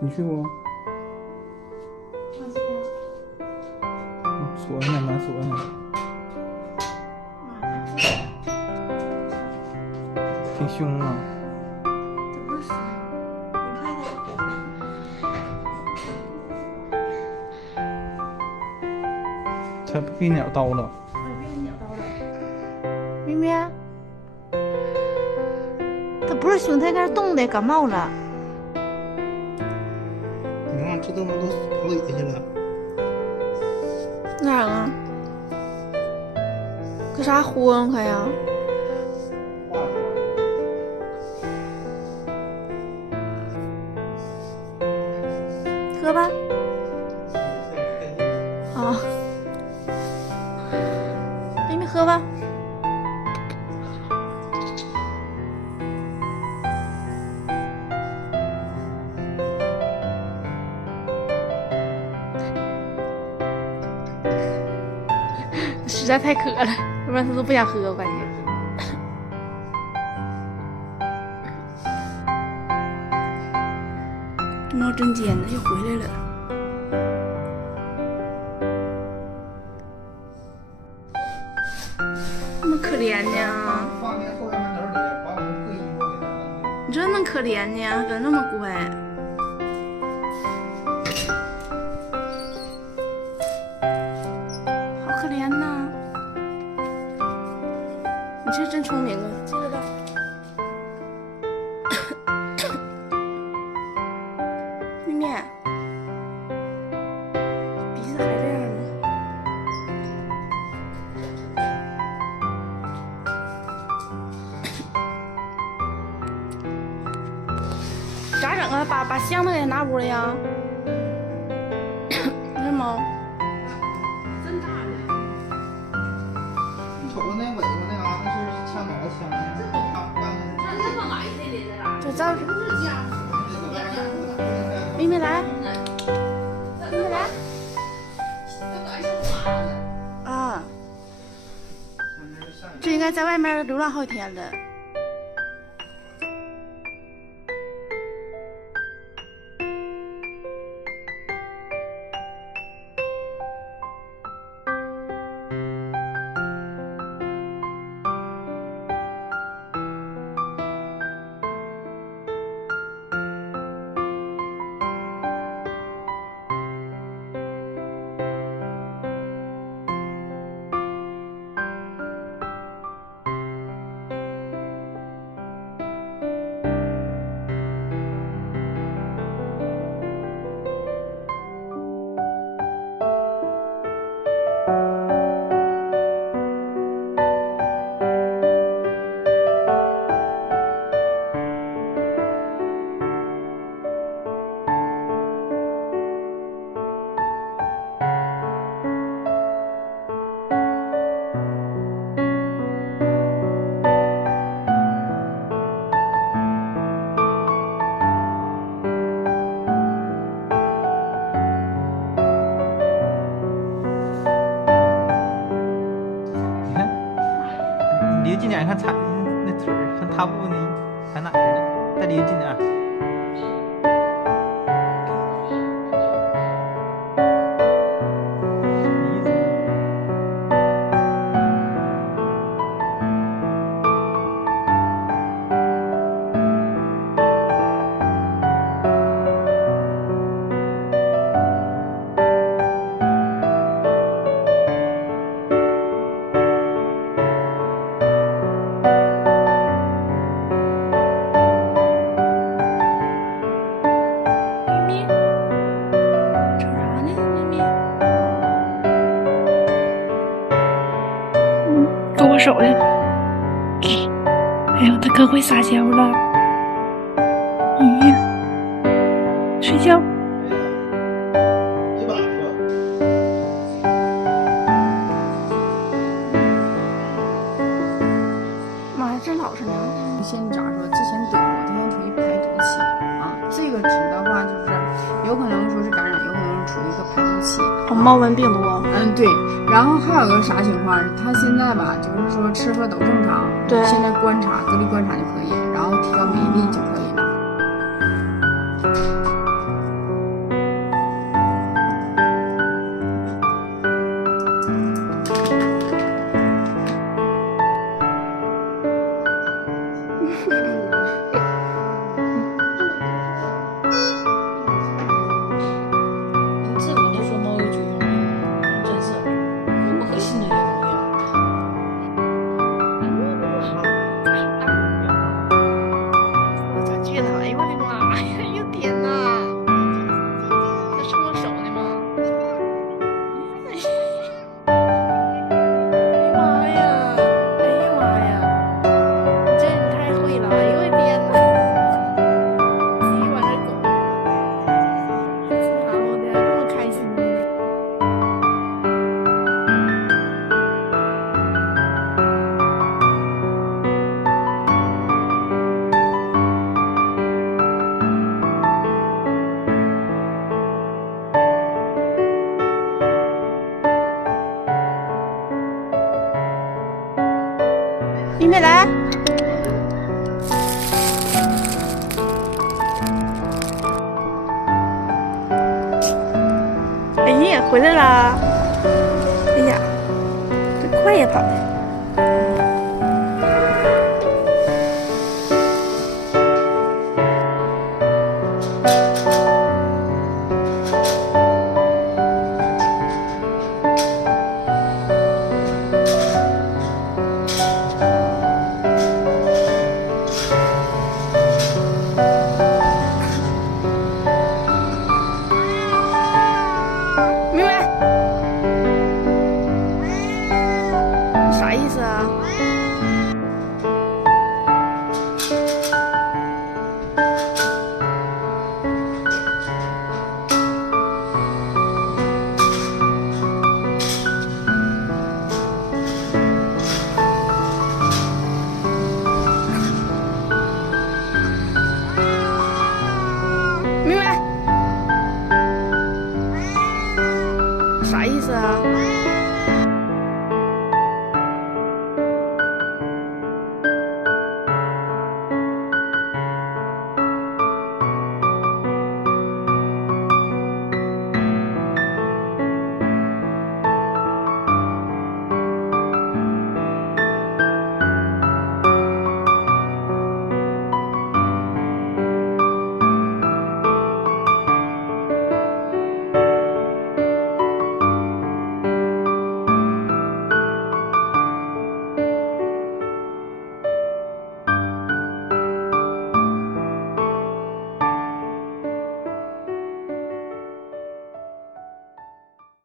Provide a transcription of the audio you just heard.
你去过吗？我去了。锁上呢，门锁上呢。挺凶啊！这不是，你看看。才被鸟叨了。被鸟叨了。咪咪，它不是胸在那儿冻的，感冒了。你看这都跑底下去了。哪啊？搁啥混开呀？喝吧。啊，咪咪喝吧。实在太渴了，要不然他都不想喝，我感觉。猫真尖呢，又回来了。那么可怜呢？放在后院门头里，把我们各衣服给他。你这么可怜呢，咋那么乖？好可怜呐！你这真聪明啊，这个吧。咪咪，鼻子还这样吗？咋整啊？把箱子给拿屋了呀？是吗？真大了！你瞅着那尾巴那嘎达是枪毛枪的，这么矮的咧，这哪？这照着。不是家，咪咪来，咪咪来。这矮手麻了。啊，这应该在外面流浪好几天了。离近点，看踩那腿儿像踏步呢，踩哪似的？再离近点。勾我手来了。哎呦，他可会撒娇了。鱼，睡觉。一把子。妈呀，真老实呢。先咋说？之前得过，他现在处于排毒期啊。这个值的话，就是有可能说是感染，有可能是处于一个排毒期。哦，猫瘟病毒。对。然后还有个啥情况？他现在吧，就是说吃喝都正常。对。现在观察，隔离观察就可以，然后提高免疫力就可以了。回来啦！哎呀，这快呀跑的。明白？啥意思啊？